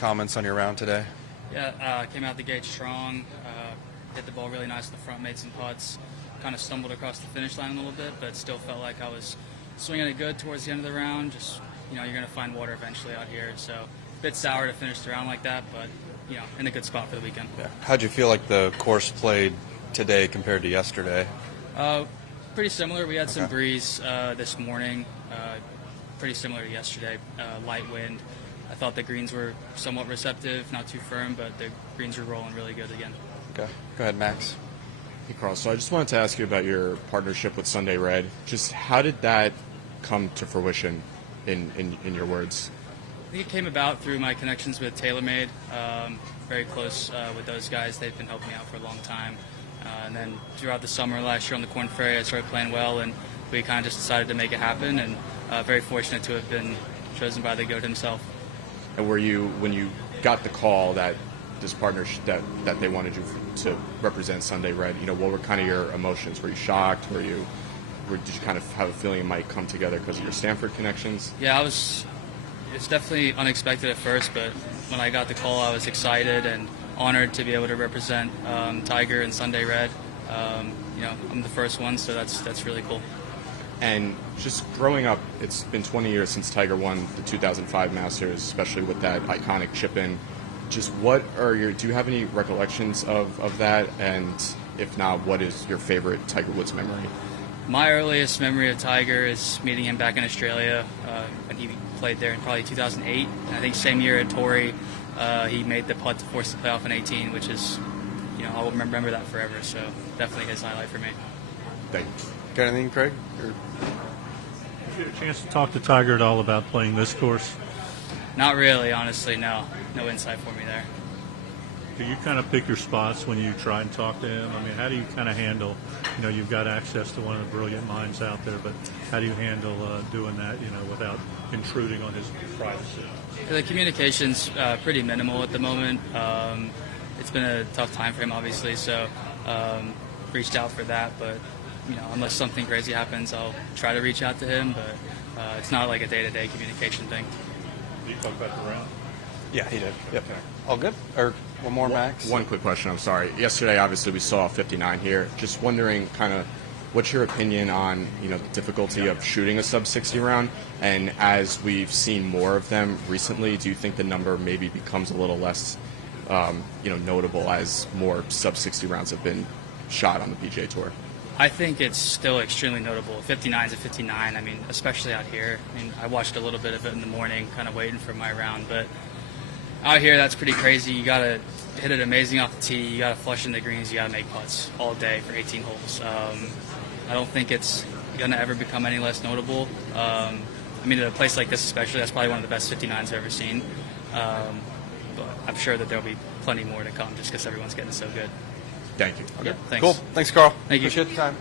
comments on your round today? Yeah, came out the gate strong, hit the ball really nice in the front, made some putts, kind of stumbled across the finish line a little bit, but still felt like I was swinging it good towards the end of the round. Just, you're going to find water eventually out here, so a bit sour to finish the round like that, but, in a good spot for the weekend. Yeah. How'd you feel like the course played today compared to yesterday? Pretty similar. We had some breeze this morning, pretty similar to yesterday, light wind. I thought the greens were somewhat receptive, not too firm, but the greens were rolling really good again. Okay. Go ahead, Max. Hey, Karl. So I just wanted to ask you about your partnership with Sunday Red. Just how did that come to fruition in your words? I think it came about through my connections with TaylorMade. Very close with those guys. They've been helping me out for a long time. And then throughout the summer last year on the Corn Ferry, I started playing well, and we kind of just decided to make it happen. And very fortunate to have been chosen by the GOAT himself. And were you, when you got the call that this partnership that they wanted you to represent Sunday Red, what were kind of your emotions? Were you shocked? Did you kind of have a feeling it might come together because of your Stanford connections? Yeah, it's definitely unexpected at first, but when I got the call, I was excited and honored to be able to represent Tiger and Sunday Red. I'm the first one, so that's really cool. And just growing up, it's been 20 years since Tiger won the 2005 Masters, especially with that iconic chip-in. Just do you have any recollections of that? And if not, what is your favorite Tiger Woods memory? My earliest memory of Tiger is meeting him back in Australia when he played there in probably 2008. And I think same year at Torrey, he made the putt to force the playoff in 18, which is, I'll remember that forever. So definitely his highlight for me. Thank you. Got anything, Craig? Did you get a chance to talk to Tiger at all about playing this course? Not really, honestly, no. No insight for me there. Do you kind of pick your spots when you try and talk to him? I mean, how do you kind of handle, you've got access to one of the brilliant minds out there, but how do you handle doing that, without intruding on his privacy? The communication's pretty minimal at the moment. It's been a tough time for him, obviously, so reached out for that, but unless something crazy happens, I'll try to reach out to him, but it's not like a day-to-day communication thing. Did you talk about the round? Yeah, he did. Yep. Okay. All good? Or one more, Max? One quick question, I'm sorry. Yesterday, obviously, we saw 59 here. Just wondering kind of what's your opinion on, the difficulty of shooting a sub-60 round? And as we've seen more of them recently, do you think the number maybe becomes a little less, notable as more sub-60 rounds have been shot on the PGA Tour? I think it's still extremely notable. 59 is a 59. I mean, especially out here. I watched a little bit of it in the morning, kind of waiting for my round. But out here, that's pretty crazy. You got to hit it amazing off the tee. You got to flush in the greens. You got to make putts all day for 18 holes. I don't think it's going to ever become any less notable. At a place like this especially, that's probably one of the best 59s I've ever seen. But I'm sure that there'll be plenty more to come just because everyone's getting so good. Thank you. Okay, thanks. Cool. Thanks, Karl. Thank you. Appreciate the time.